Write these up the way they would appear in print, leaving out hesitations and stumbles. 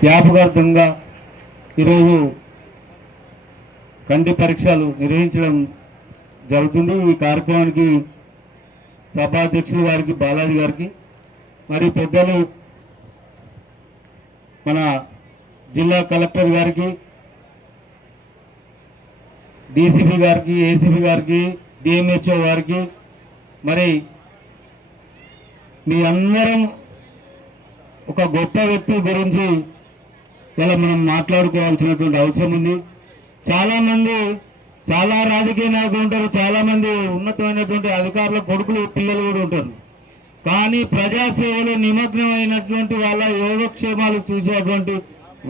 జ్ఞాపకార్థంగా ఈరోజు కంటి పరీక్షలు నిర్వహించడం జరుగుతుంది. ఈ కార్యక్రమానికి సభాధ్యక్షులు గారికి, బాలాజీ గారికి, మరి పెద్దలు మన జిల్లా కలెక్టర్ గారికి, డీసీపీ గారికి, ఏసీపీ గారికి, డిఎంహెచ్ఓ గారికి, మరి మీ అందరం ఒక గొప్ప వ్యక్తి గురించి ఇలా మనం మాట్లాడుకోవాల్సినటువంటి అవసరం ఉంది. చాలామంది చాలా రాజకీయ నాయకులు ఉంటారు, చాలామంది ఉన్నతమైనటువంటి అధికారుల కొడుకులు పిల్లలు కూడా ఉంటారు. కానీ ప్రజాసేవలో నిమగ్నమైనటువంటి వాళ్ళ యోగక్షేమాలు చూసేటువంటి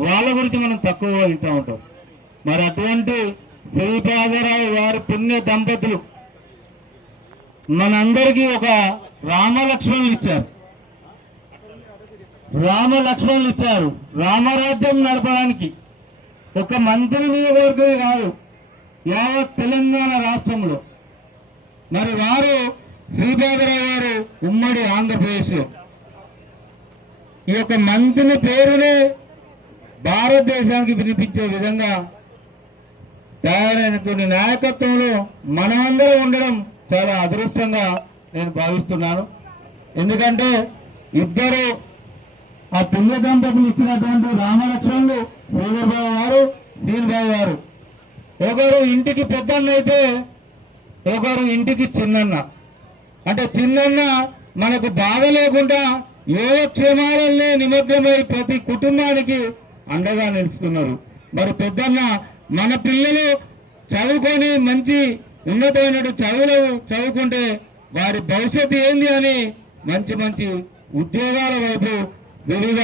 వాళ్ళ గురించి మనం తక్కువగా వింటూ ఉంటాం. మరి అటువంటి శ్రీపాదరావు వారి పుణ్య దంపతులు మనందరికీ ఒక రామలక్ష్మణులు ఇచ్చారు. రామరాజ్యం నడపడానికి ఒక మంత్రి నియోజకవర్గమే కాదు, యావత్ తెలంగాణ రాష్ట్రంలో. మరి వారు శ్రీపాదరావు గారు ఉమ్మడి ఆంధ్రప్రదేశ్లో ఈ యొక్క మంత్రి పేరునే భారతదేశానికి వినిపించే విధంగా తయారైనటువంటి నాయకత్వంలో మనమందరం ఉండడం చాలా అదృష్టంగా నేను భావిస్తున్నాను. ఎందుకంటే ఇద్దరు ఆ పుణ్య దంపతులు ఇచ్చినటువంటి రామలక్ష్మణులు శ్రీధర్బాబు గారు, శ్రీనిబాబు గారు. ఒకరు ఇంటికి పెద్దన్న అయితే ఒకరు ఇంటికి చిన్నన్న. అంటే చిన్నన్న మనకు బాధ లేకుండా యోగక్షేమాలనే నిమగ్నమై ప్రతి కుటుంబానికి అండగా నిలుస్తున్నారు. మరి పెద్దన్న మన పిల్లలు చదువుకొని మంచి ఉన్నతమైన చదువులు చదువుకుంటే వారి భవిష్యత్తు ఏంది అని మంచి మంచి ఉద్యోగాల వైపు వివిధ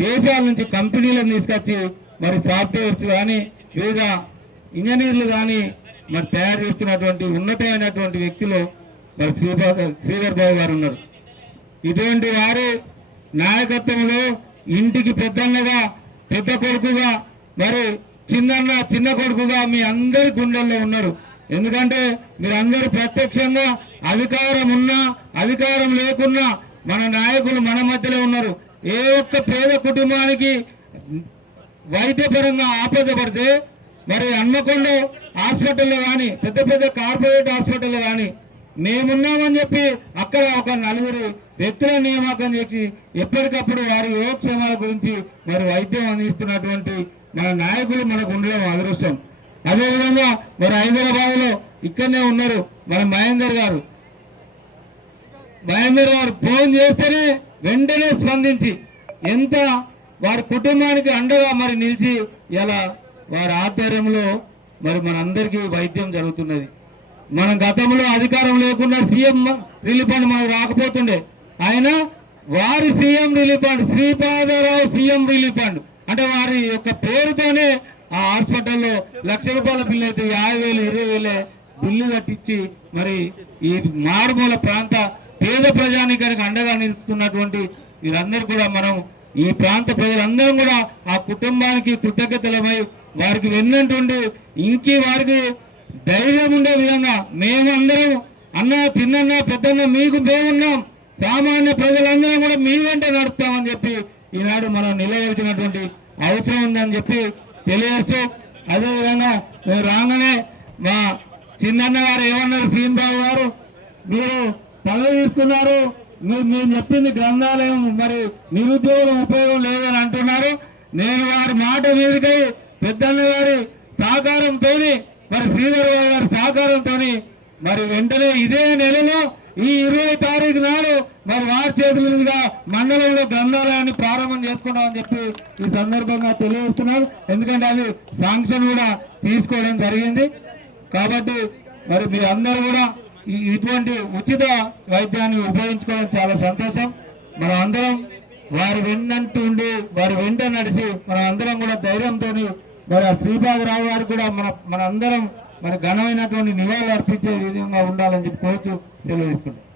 దేశాల నుంచి కంపెనీలను తీసుకొచ్చి మరి సాఫ్ట్వేర్స్ కానీ వివిధ ఇంజనీర్లు కానీ మరి తయారు చేస్తున్నటువంటి ఉన్నతమైనటువంటి వ్యక్తులు మరి శ్రీధర్ బాబు గారు ఉన్నారు. ఇటువంటి వారి నాయకత్వంలో ఇంటికి పెద్దన్నగా, పెద్ద కొడుకుగా, మరి చిన్నన్న చిన్న కొడుకుగా మీ అందరి గుండెల్లో ఉన్నారు. ఎందుకంటే మీరందరూ ప్రత్యక్షంగా అధికారం ఉన్నా అధికారం లేకున్నా మన నాయకులు మన మధ్యలో ఉన్నారు. ఏ ఒక్క పేద కుటుంబానికి వైద్యపరంగా ఆపద పడితే మరి హన్మకొండ హాస్పిటల్లో కానీ పెద్ద పెద్ద కార్పొరేట్ హాస్పిటల్లో కానీ మేమున్నామని చెప్పి అక్కడ ఒక నలుగురు వ్యక్తుల నియామకం చేసి ఎప్పటికప్పుడు వారి యోగక్షేమాల గురించి మరి వైద్యం అందిస్తున్నటువంటి మన నాయకులు మనకు ఉండడం అదృష్టం. అదేవిధంగా మరి హైదరాబాద్ లో ఇక్కడనే ఉన్నారు మన మహేందర్ గారు ఫోన్ చేస్తేనే వెంటనే స్పందించి ఎంత వారి కుటుంబానికి అండగా మరి నిలిచి ఇలా వారి ఆధ్వర్యంలో మరి మనందరికీ వైద్యం జరుగుతున్నది. మనం గతంలో అధికారం లేకుండా సీఎం రిలీఫ్ ఫండ్ మనకు రాకపోతుండే, ఆయన వారి CM relief fund, Sripada Rao CM relief fund అంటే వారి యొక్క పేరుతోనే ఆ హాస్పిటల్లో ₹1,00,000 బిల్లు అయితే 50,000 20,000 బిల్లు కట్టించి మరి ఈ మారుమూల ప్రాంత పేద ప్రజానికానికి అండగా నిలుస్తున్నటువంటి వీరందరూ కూడా మనం ఈ ప్రాంత ప్రజలందరం కూడా ఆ కుటుంబానికి కృతజ్ఞతలమై వారికి వెన్నంటుండి ఇంకీ వారికి ధైర్యం ఉండే విధంగా మేమందరం అన్న చిన్న పెద్దన్న మీకు మేమున్నాం, సామాన్య ప్రజలందరం కూడా మీ వెంట నడుస్తామని చెప్పి ఈనాడు మనం నిలవలసినటువంటి అవసరం ఉందని చెప్పి తెలియజేస్తూ, అదేవిధంగా రాగానే మా చిన్నన్న గారు ఏమన్నారు, శ్రీనిబాబు గారు మీరు పదవి తీసుకున్నారు, మీరు చెప్పింది గ్రంథాలయం మరి నిరుద్యోగుల ఉపయోగం లేదని అంటున్నారు. నేను వారి మాట మీదకై పెద్దన్న గారి సహకారంతో మరి శ్రీధర్ బాబు గారి సహకారంతో మరి వెంటనే ఇదే నెలలో ఈ 20 తారీఖు నాడు మరి వారి చేతుల మీదుగా మండలంలో గ్రంథాలయాన్ని ప్రారంభం చేసుకున్నామని చెప్పి ఈ సందర్భంగా తెలియజేస్తున్నారు. ఎందుకంటే అది శాంక్షన్ కూడా తీసుకోవడం జరిగింది. కాబట్టి మరి మీ అందరూ కూడా ఇటువంటి ఉచిత వైద్యాన్ని ఉపయోగించుకోవడం చాలా సంతోషం. మనం అందరం వారి వెన్నంటూ ఉండి వారి వెంట నడిచి మనం అందరం కూడా ధైర్యంతో మరి ఆ శ్రీపాదరావు గారు కూడా మన అందరం మరి ఘనమైనటువంటి నివాళులు అర్పించే విధంగా ఉండాలని చెప్పి కోరుతూ సెలవు తీసుకుంటాం.